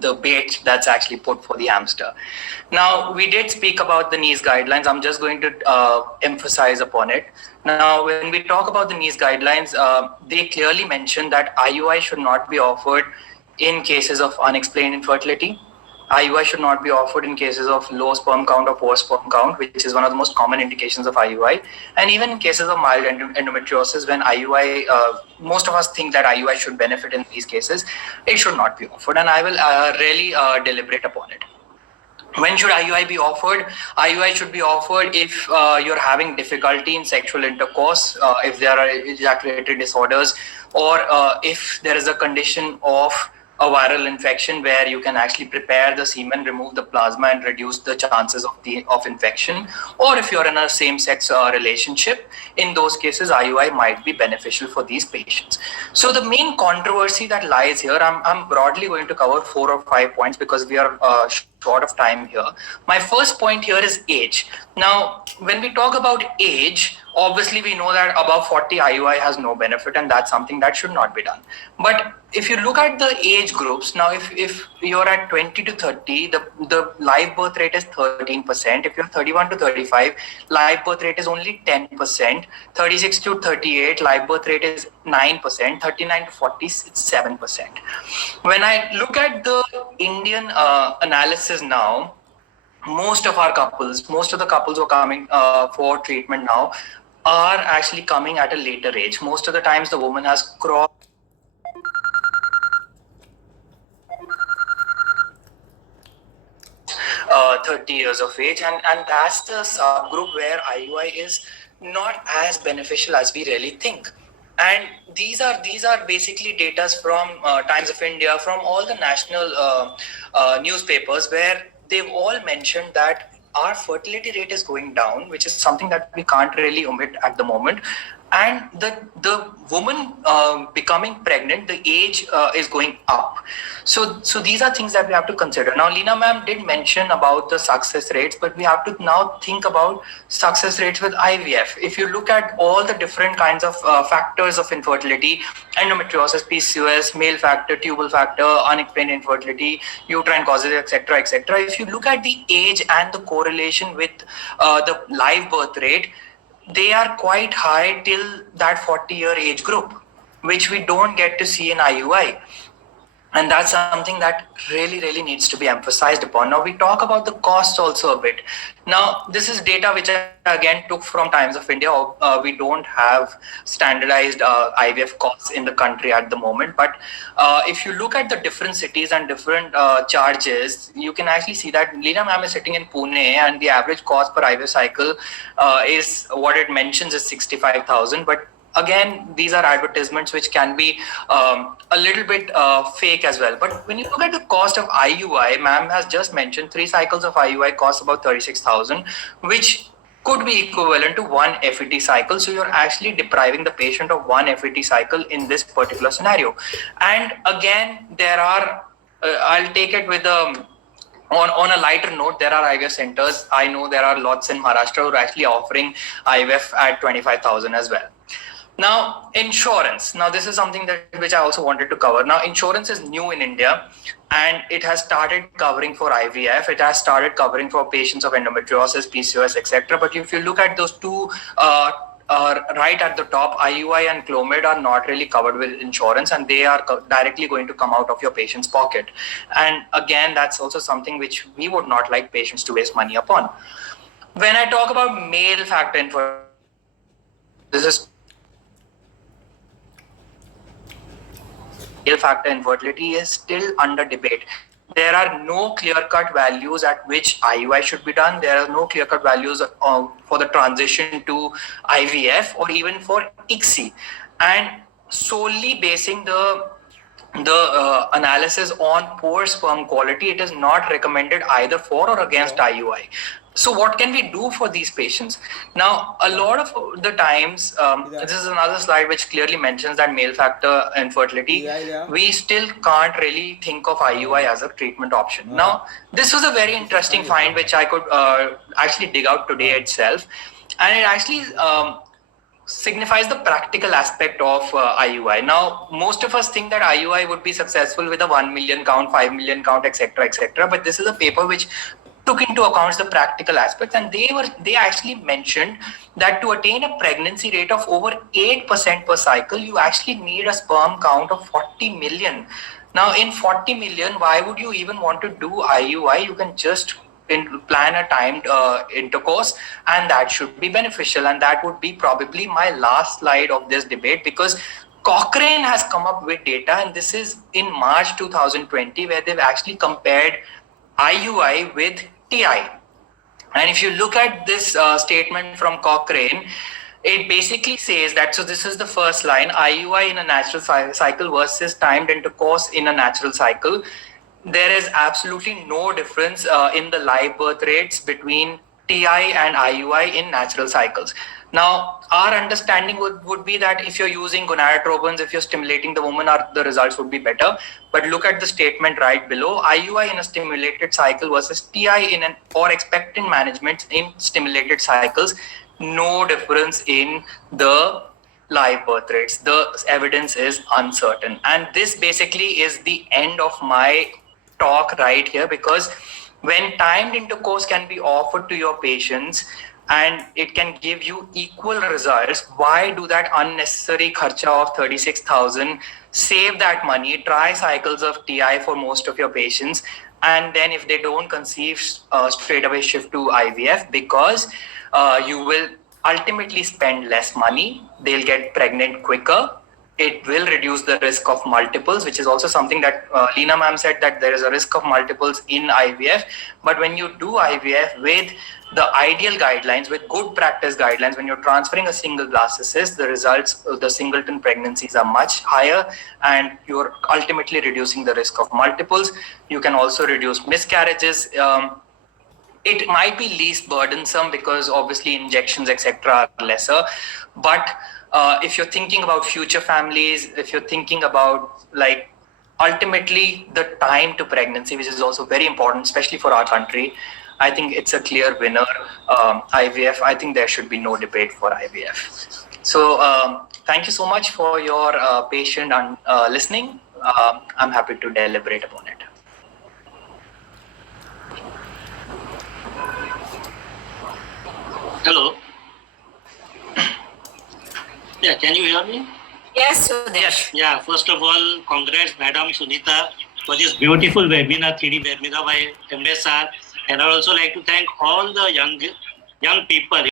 the bait that's actually put for the hamster. Now, we did speak about the NICE guidelines. I'm just going to emphasize upon it. Now, when we talk about the NICE guidelines, they clearly mention that IUI should not be offered in cases of unexplained infertility. IUI should not be offered in cases of low sperm count or poor sperm count, which is one of the most common indications of IUI. And even in cases of mild endometriosis, when IUI, most of us think that IUI should benefit in these cases, it should not be offered. And I will really deliberate upon it. When should IUI be offered? IUI should be offered if you're having difficulty in sexual intercourse, if there are ejaculatory disorders, or if there is a condition of a viral infection where you can actually prepare the semen, remove the plasma, and reduce the chances of infection. Or if you're in a same-sex relationship, in those cases, IUI might be beneficial for these patients. So the main controversy that lies here, I'm broadly going to cover 4 or 5 points because we are short of time here. My first point here is age. Now, when we talk about age, obviously we know that above 40 IUI has no benefit, and that's something that should not be done. But if you look at the age groups, now if you're at 20 to 30, the live birth rate is 13%. If you're 31 to 35, live birth rate is only 10%. 36 to 38, live birth rate is 9%. 39 to 40, it's 7%. When I look at the Indian analysis now, most of the couples who are coming for treatment now are actually coming at a later age. Most of the times the woman has crossed 30 years of age, and that's the subgroup where IUI is not as beneficial as we really think. And these are basically data from Times of India, from all the national newspapers, where they've all mentioned that our fertility rate is going down, which is something that we can't really omit at the moment. And the woman becoming pregnant, the age is going up. So these are things that we have to consider. Now, Leena ma'am did mention about the success rates, but we have to now think about success rates with IVF. If you look at all the different kinds of factors of infertility, endometriosis, PCOS, male factor, tubal factor, unexplained infertility, uterine causes, etc., etc. If you look at the age and the correlation with the live birth rate, they are quite high till that 40-year age group, which we don't get to see in IUI. And that's something that really, really needs to be emphasized upon. Now, we talk about the cost also a bit. Now, this is data which I again took from Times of India. We don't have standardized IVF costs in the country at the moment. But if you look at the different cities and different charges, you can actually see that Leena ma'am is sitting in Pune, and the average cost per IVF cycle is what it mentions is 65,000. But again, these are advertisements which can be a little bit fake as well. But when you look at the cost of IUI, ma'am has just mentioned 3 cycles of IUI cost about 36,000, which could be equivalent to 1 FET cycle. So you're actually depriving the patient of 1 FET cycle in this particular scenario. And again, there are, I'll take it with on a lighter note, there are IVF centers. I know there are lots in Maharashtra who are actually offering IVF at 25,000 as well. Now, insurance. Now, this is something which I also wanted to cover. Now, insurance is new in India, and it has started covering for IVF. It has started covering for patients of endometriosis, PCOS, etc. But if you look at those two right at the top, IUI and Clomid are not really covered with insurance, and they are directly going to come out of your patient's pocket. And again, that's also something which we would not like patients to waste money upon. When I talk about male factor infertility, this is male factor infertility is still under debate. There are no clear-cut values at which IUI should be done. There are no clear-cut values for the transition to IVF or even for ICSI. And solely basing the analysis on poor sperm quality, it is not recommended either for or against IUI. So what can we do for these patients? Now, a lot of the times, this is another slide which clearly mentions that male factor infertility, we still can't really think of IUI as a treatment option. Now, this was a very interesting find which I could actually dig out today itself. And it actually signifies the practical aspect of IUI. Now, most of us think that IUI would be successful with a 1 million count, 5 million count, etc., etc. But this is a paper which took into account the practical aspects, and they actually mentioned that to attain a pregnancy rate of over 8% per cycle, you actually need a sperm count of 40 million. Now, in 40 million, why would you even want to do IUI? You can just plan a timed intercourse, and that should be beneficial. And that would be probably my last slide of this debate, because Cochrane has come up with data, and this is in March 2020, where they've actually compared IUI with TI. And if you look at this statement from Cochrane, it basically says that, so this is the first line, IUI in a natural cycle versus timed intercourse in a natural cycle. There is absolutely no difference in the live birth rates between TI and IUI in natural cycles. Now, our understanding would be that if you're using gonadotropins, if you're stimulating the woman, the results would be better. But look at the statement right below. IUI in a stimulated cycle versus TI or expectant management in stimulated cycles, no difference in the live birth rates. The evidence is uncertain. And this basically is the end of my talk right here, because when timed intercourse can be offered to your patients and it can give you equal results, why do that unnecessary kharcha of 36,000? Save that money, try cycles of TI for most of your patients, and then if they don't conceive, straight away shift to IVF, because you will ultimately spend less money, they'll get pregnant quicker. It will reduce the risk of multiples, which is also something that Leena ma'am said, that there is a risk of multiples in IVF. But when you do IVF with the ideal guidelines, with good practice guidelines, when you're transferring a single blastocyst, the results of the singleton pregnancies are much higher, and you're ultimately reducing the risk of multiples. You can also reduce miscarriages. It might be least burdensome because obviously injections, etc., are lesser. But if you're thinking about future families, if you're thinking about ultimately the time to pregnancy, which is also very important, especially for our country, I think it's a clear winner. IVF, I think there should be no debate for IVF. So thank you so much for your patient and listening. I'm happy to deliberate upon it. Hello. Yeah, can you hear me? Yes, Sudesh. Yeah, first of all, congrats, Madam Sunita, for this beautiful webinar, 3D webinar by MSR. And I would also like to thank all the young people